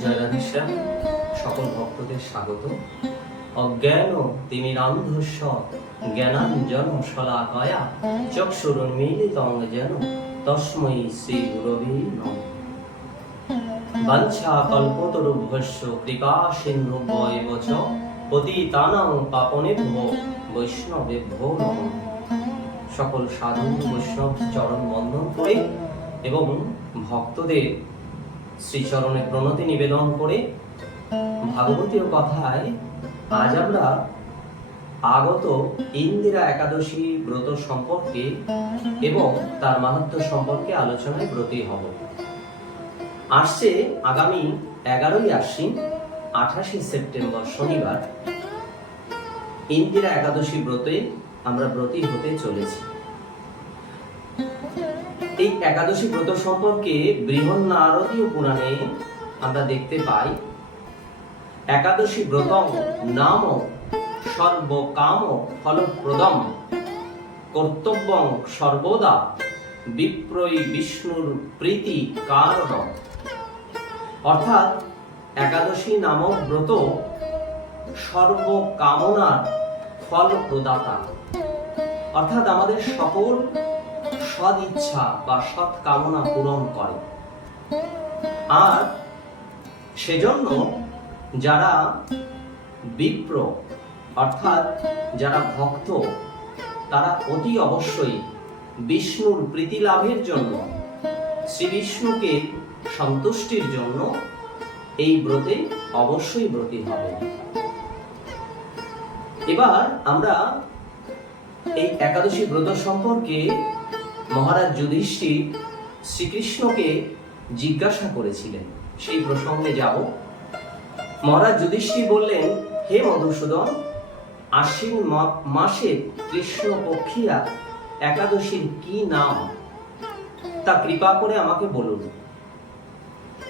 জয় রাধেশ্যাম। সকল ভক্তদের স্বাগত। অজ্ঞান তিমিরান্ধস্য জ্ঞানাঞ্জন শলাকায়া চক্ষুরুন্মীলিতং যেন তস্मै শ্রী গুরবে নমঃ। বাঞ্ছা কল্পতরুভ্যশ্চ কৃপা সিন্ধুভ্যেব চ পতিতানাং পাবনেভ্যো বৈষ্ণবেভ্যো নমঃ। সকল সাধু বৈষ্ণব চরণ বন্দন করে এবং ভক্তদের শ্রীচরণে প্রণতি নিবেদন করে ভাগবতীয় কথায় আজ আমরা আগত ইন্দিরা একাদশী ব্রত সম্পর্কে এবং তার মাহাত্ম্য সম্পর্কে আলোচনায় ব্রতী হব। আসছে আগামী 11ই আশ্বিন 28শে সেপ্টেম্বর শনিবার ইন্দিরা একাদশী ব্রতে আমরা ব্রতী হতে চলেছি। এই একাদশী ব্রত সম্পর্কে বৃহন্নারদীয় পুরাণে আমরা দেখতে পাই, একাদশী ব্রতং নাম সর্বকাম ফলপ্রদম কর্তব্যং সর্বদা বিপ্রই বিষ্ণুর প্রীতি কারণ। অর্থাৎ একাদশী নামক ব্রত সর্বকামনার ফল প্রদাতা, অর্থাৎ আমাদের সকল সদ ইচ্ছা বা সৎ কামনা পূরণ করে। আর সেজন্য যারা বিপ্র অর্থাৎ যারা ভক্ত, তারা অতি অবশ্যই বিষ্ণুর প্রীতি লাভের জন্য, শ্রী বিষ্ণুকে সন্তুষ্টির জন্য এই ব্রতে অবশ্যই ব্রতী হবে। এবার আমরা এই একাদশী ব্রত সম্পর্কে মহারাজ যুধিষ্ঠির শ্রীকৃষ্ণকে জিজ্ঞাসা করেছিলেন, সেই প্রসঙ্গে যাব। মহারাজ যুধিষ্ঠির বললেন, হে মধুসূদন, আশ্বিন মাসে কৃষ্ণ পক্ষিয়া একাদশীর কি নাম তা কৃপা করে আমাকে বলুন।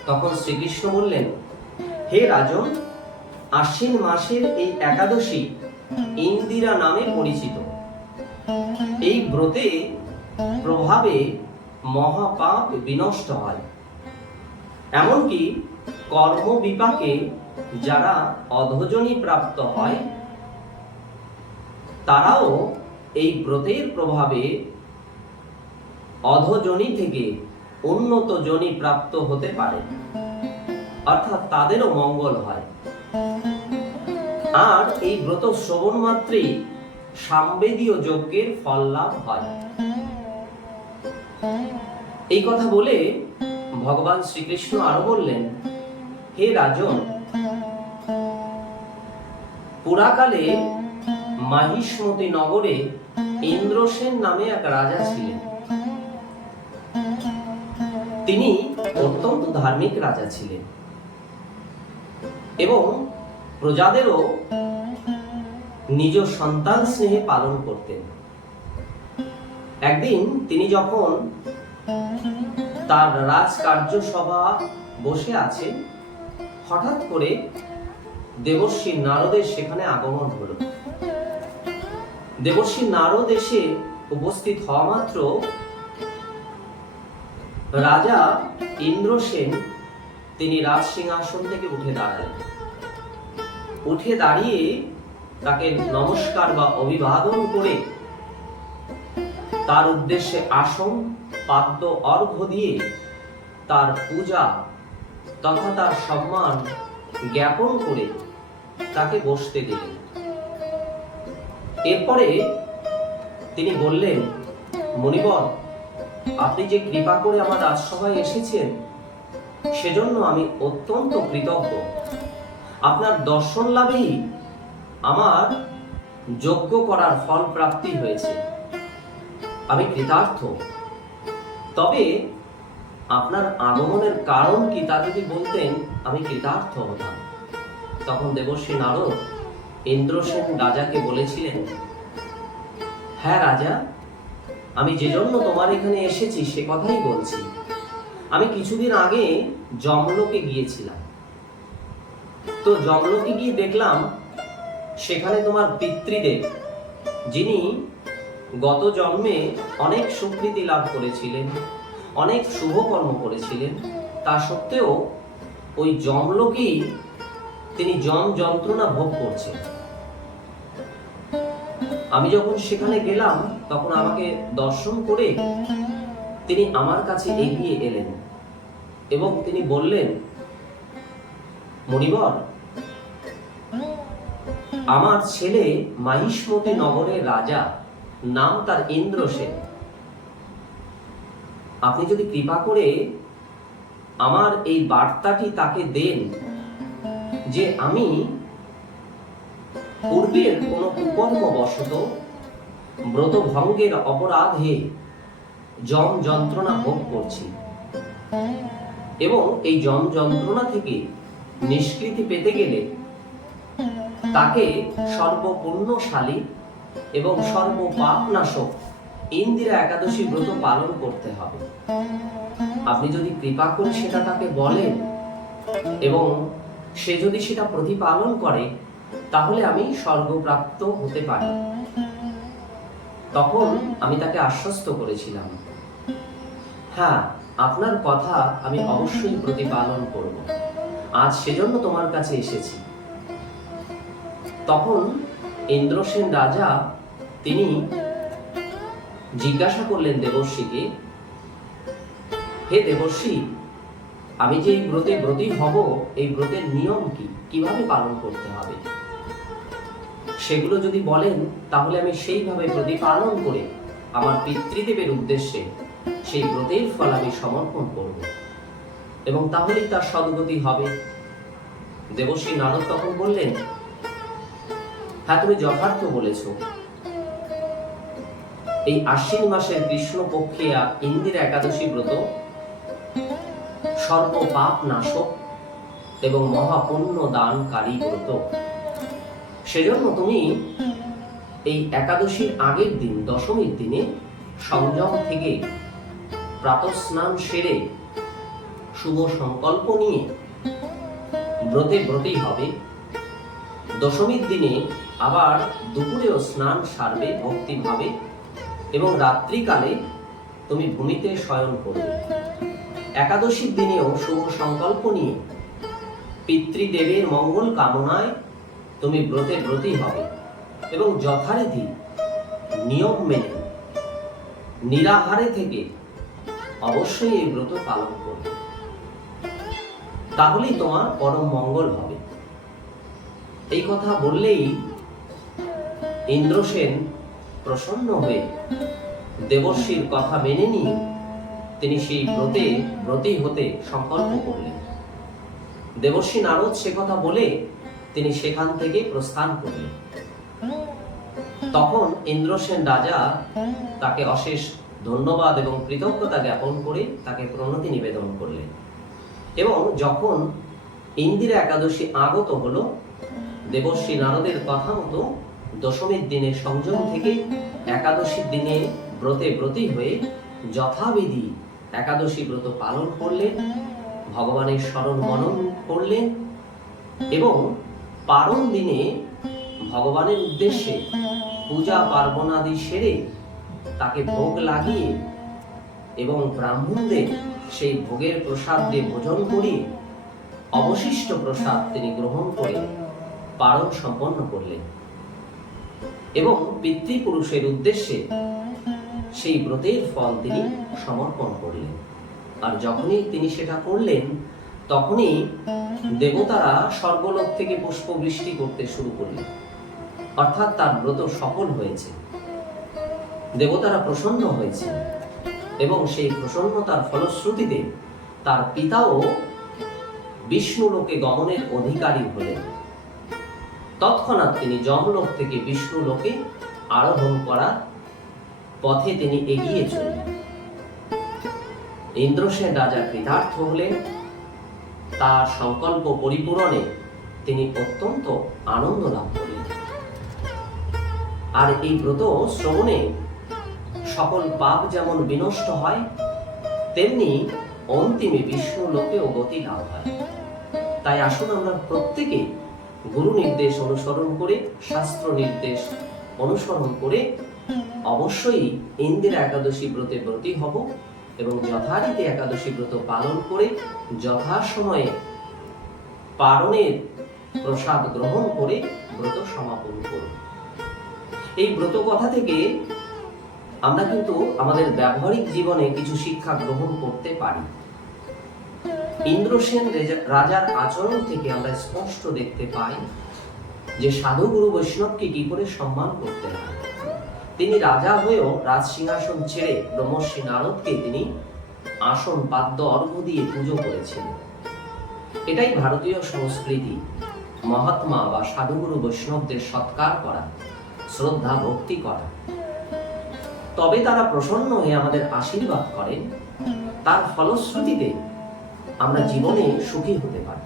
তখন শ্রীকৃষ্ণ বললেন, হে রাজন, আশ্বিন মাসের এই একাদশী ইন্দিরা নামে পরিচিত। এই ব্রতে প্রভাবে মহাপাপ বিনষ্ট হয়। এমনকি কর্ম বিপাকে যারা অধোজনী প্রাপ্ত হয়, তারাও এই ব্রতের প্রভাবে অধোজনী থেকে উন্নত যোনি প্রাপ্ত হতে পারে, অর্থাৎ তাদেরও মঙ্গল হয়। আর এই ব্রত শ্রবণ মাত্রেই সামবেদীয় যজ্ঞের ফল লাভ হয়। এই কথা বলে ভগবান শ্রীকৃষ্ণ আরো বললেন, হে রাজন, পুরাকালে মাহিষ্মতি নগরে ইন্দ্রসেন নামে এক রাজা ছিলেন। তিনি অত্যন্ত ধার্মিক রাজা ছিলেন এবং প্রজাদেরও নিজ সন্তান স্নেহে পালন করতেন। একদিন তিনি যখন তার রাজকার্য সভা বসে আছেন, হঠাৎ করে দেবর্ষি নারদের সেখানে আগমন হলো। দেবর্ষি নারদ এসে উপস্থিত হওয়া মাত্র রাজা ইন্দ্রসেন তিনি রাজ সিংহাসন থেকে উঠে দাঁড়ালেন। উঠে দাঁড়িয়ে তাকে নমস্কার বা অভিবাদন করে তার উদ্দেশ্যে আসন পাদ্য অর্ঘ্য দিয়ে তার পূজা তথা তার সম্মান জ্ঞাপন করে তাকে বসতে দিলেন। এরপরে তিনি বললেন, মুনিবর, আপনি যে কৃপা করে আমার রাজসভায় এসেছেন সেজন্য আমি অত্যন্ত কৃতজ্ঞ। আপনার দর্শন লাভেই আমার যজ্ঞ করার ফল প্রাপ্তি হয়েছে, আমি কৃতার্থ। তবে আপনার আগমনের কারণ কি তা যদি বলতেন আমি কৃতার্থ হতাম। তখন দেবর্ষি নারদ ইন্দ্রসেন রাজাকে বলেছিলেন, হ্যাঁ রাজা, আমি যে জন্য তোমার এখানে এসেছি সে কথাই বলছি। আমি কিছুদিন আগে যমলোকে গিয়েছিলাম। তো যমলোকে গিয়ে দেখলাম সেখানে তোমার পিতৃদেব, যিনি গত জন্মে অনেক সুকৃতি লাভ করেছিলেন, অনেক শুভকর্ম করেছিলেন, তা সত্ত্বেও ওই যমলোকেই তিনি যম যন্ত্রণা ভোগ করছেন। আমি যখন সেখানে গেলাম তখন আমাকে দর্শন করে তিনি আমার কাছে এগিয়ে এলেন এবং তিনি বললেন, মণিবর, আমার ছেলে মাহিষ্মতি নগরের রাজা, নাম তার ইন্দ্রসেন। আপনি যদি কৃপা করে আমার এই বার্তাটি তাকে দেন যে আমি পূর্বের কোন কুকর্মবশত ব্রত ভঙ্গের অপরাধে যম যন্ত্রণা ভোগ করছি এবং এই যম যন্ত্রণা থেকে নিষ্কৃতি পেতে গেলে তাকে সর্বপুণ্যশালী এবং সর্বপাপনাশক ইন্দিরা একাদশী ব্রত পালন করতে হবে। আপনি যদি কৃপা করে সেটা তাকে বলেন এবং সে যদি সেটা প্রতিপালন করে তাহলে আমি স্বর্গপ্রাপ্ত হতে পারি। তখন আমি তাকে আশ্বস্ত করেছিলাম, হ্যাঁ, আপনার কথা আমি অবশ্যই প্রতিপালন করব, আজ সেজন্য তোমার কাছে এসেছি। তখন ইন্দ্রসেন রাজা তিনি জিজ্ঞাসা করলেন দেবর্ষিকে, হে দেবর্ষি, আমি যে এই ব্রতে ব্রতী হব, এই ব্রতের নিয়ম কি, কিভাবে পালন করতে হবে, সেগুলো যদি বলেন তাহলে আমি সেইভাবে প্রতিপালন করে আমার পিতৃদেবের উদ্দেশ্যে সেই ব্রতের ফল আমি সমর্পণ করব এবং তাহলেই তার সদ্গতি হবে। দেবর্ষি নারদ তখন বললেন, হ্যাঁ, তুমি যথার্থ বলেছ। এই আশ্বিন মাসের কৃষ্ণপক্ষিয়া ইন্দিরা একাদশী ব্রত সর্বপাপ নাশক এবং মহাপুণ্য দানকারী ব্রত। সেজন্য তুমি এই একাদশীর আগের দিন, দশমীর দিনে সংযম থেকে প্রাতঃস্নান সেরে শুভ সংকল্প নিয়ে ব্রতে ব্রতেই হবে। দশমীর দিনে আবার দুপুরেও স্নান সারবে ভক্তিভাবে এবং রাত্রিকালে তুমি ভূমিতে শয়ন করবে। একাদশীর দিনেও শুভ সংকল্প নিয়ে পিতৃদেবের মঙ্গল কামনায় তুমি ব্রতে ব্রতী হবে এবং যথারীতি নিয়ম মেনে নিরাহারে থেকে অবশ্যই এই ব্রত পালন করবে, তাহলেই তোমার পরম মঙ্গল হবে। এই কথা বললেই ইন্দ্রসেন প্রসন্ন হয়ে দেবর্ষির কথা মেনে নিয়ে তিনি সেই ব্রতে ব্রতী হতে সংকল্প করলেন। দেবর্ষি নারদ সে কথা বলে তিনি সেখান থেকে প্রস্থান করলেন। তখন ইন্দ্রসেন রাজা তাকে অশেষ ধন্যবাদ এবং কৃতজ্ঞতা জ্ঞাপন করে তাকে প্রণতি নিবেদন করলেন এবং যখন ইন্দিরা একাদশী আগত হলো, দেবর্ষি নারদের কথা মতো দশমীর দিনে সংযম থেকে একাদশীর দিনে ব্রতে ব্রতী হয়ে যথাবিধি একাদশী ব্রত পালন করলেন, ভগবানের স্মরণ মনন করলেন এবং পারণ দিনে ভগবানের উদ্দেশ্যে পূজা পার্বণাদি সেরে তাকে ভোগ লাগিয়ে এবং ব্রাহ্মণদের সেই ভোগের প্রসাদ দিয়ে ভোজন করিয়ে অবশিষ্ট প্রসাদ তিনি গ্রহণ করে পারণ সম্পন্ন করলেন এবং পিতৃপুরুষের উদ্দেশ্যে সেই ব্রতের ফল তিনি সমর্পণ করলেন। আর যখনই তিনি সেটা করলেন তখনই দেবতারা স্বর্গলোক থেকে পুষ্প বৃষ্টি করতে শুরু করলেন, অর্থাৎ তার ব্রত সফল হয়েছে, দেবতারা প্রসন্ন হয়েছে এবং সেই প্রসন্নতার ফলশ্রুতিতে তার পিতাও বিষ্ণু লোকে গমনের অধিকারী হলেন। তৎক্ষণাৎ তিনি যমলোক থেকে বিষ্ণু লোকে আরোহণ করার পথে তিনি এগিয়ে চললেন। ইন্দ্রসেন রাজা কৃতার্থ হলেন, তার সংকল্প পরিপূরণে তিনি অত্যন্ত আনন্দ লাভ করলেন। আর এই ব্রত শ্রবণে সকল পাপ যেমন বিনষ্ট হয়, তেমনি অন্তিমে বিষ্ণু লোকেও গতি লাভ হয়। তাই আসুন আমরা প্রত্যেকে গুরু নির্দেশ অনুসরণ করে, শাস্ত্র নির্দেশ অনুসরণ করে অবশ্যই ইন্দিরা একাদশী ব্রতে ব্রতী হব এবং যথারীতি একাদশী ব্রত পালন করে যথাসময়ে পারণের প্রসাদ গ্রহণ করে ব্রত সমাপন করুন। এই ব্রত কথা থেকে আমরা কিন্তু আমাদের ব্যবহারিক জীবনে কিছু শিক্ষা গ্রহণ করতে পারি। ইন্দ্রসেন রাজার আচরণ থেকে আমরা স্পষ্ট দেখতে পাই যে সাধু গুরু বৈষ্ণবকে কি করে সম্মান করতে হয়। তিনি রাজা হয়েও রাজ সিংহাসন ছেড়ে ব্রহ্মর্ষি নারদকে তিনি আসন পাদ্য অর্ঘ্য দিয়ে পুজো করেছিলেন। এটাই ভারতীয় সংস্কৃতি, মহাত্মা বা সাধুগুরু বৈষ্ণবদের সৎকার করা, শ্রদ্ধা ভক্তি করা। তবে তারা প্রসন্ন হয়ে আমাদের আশীর্বাদ করেন, তার ফলশ্রুতিতে আমরা জীবনে সুখী হতে পারি।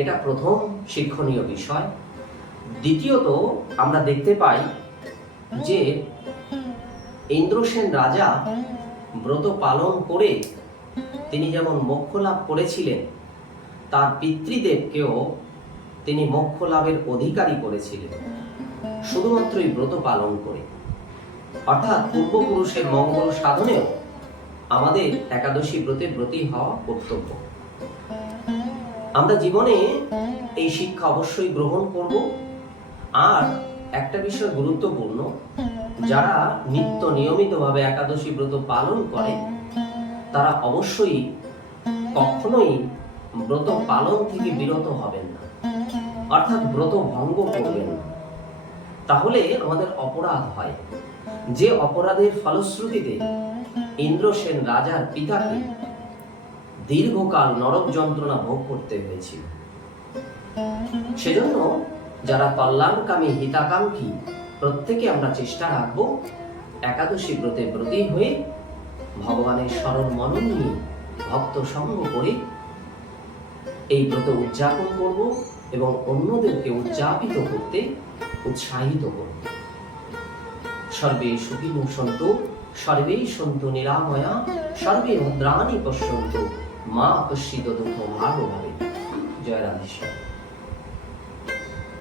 এটা প্রথম শিক্ষণীয় বিষয়। দ্বিতীয়ত, আমরা দেখতে পাই যে ইন্দ্রসেন রাজা ব্রত পালন করে তিনি যেমন মোক্ষ লাভ করেছিলেন, তার পিতৃদেবকেও তিনি মোক্ষ লাভের অধিকারী করেছিলেন শুধুমাত্র এই ব্রত পালন করে। অর্থাৎ পূর্বপুরুষের মঙ্গল সাধনেও আমাদের একাদশী ব্রতে ব্রতী হওয়া কর্তব্য। আমরা জীবনে এই শিক্ষা অবশ্যই গ্রহণ করব। আর একটা বিষয় গুরুত্বপূর্ণ, যারা নিত্য নিয়মিতভাবে একাদশী ব্রত পালন করে তারা অবশ্যই কখনোই ব্রত পালন থেকে বিরত হবেন না, অর্থাৎ ব্রত ভঙ্গ করবেন না। তাহলে আমাদের অপরাধ হয়, যে অপরাধের ফলশ্রুতিতে ইন্দ্রসেন রাজার পিতাকে দীর্ঘকাল নরক যন্ত্রণা ভোগ করতে হয়েছিল। সেজন্য যারা কল্যাণকামী হিতাকাঙ্ক্ষী প্রত্যেকে আমরা চেষ্টা রাখব একাদশী ব্রতে ব্রতী হয়ে ভগবানের স্মরণ মনন নিয়ে ভক্ত সঙ্গ করে এই ব্রত উদযাপন করব এবং অন্যদেরকে উদযাপিত করতে উৎসাহিত করব। সর্বে সুখিনো সন্তু, সর্বে সন্তু নিরাময়া, সর্বে ভদ্রাণি পশ্যন্তু, মা কশ্চিৎ দুঃখম ভাবে। জয় রাধেশ্যাম।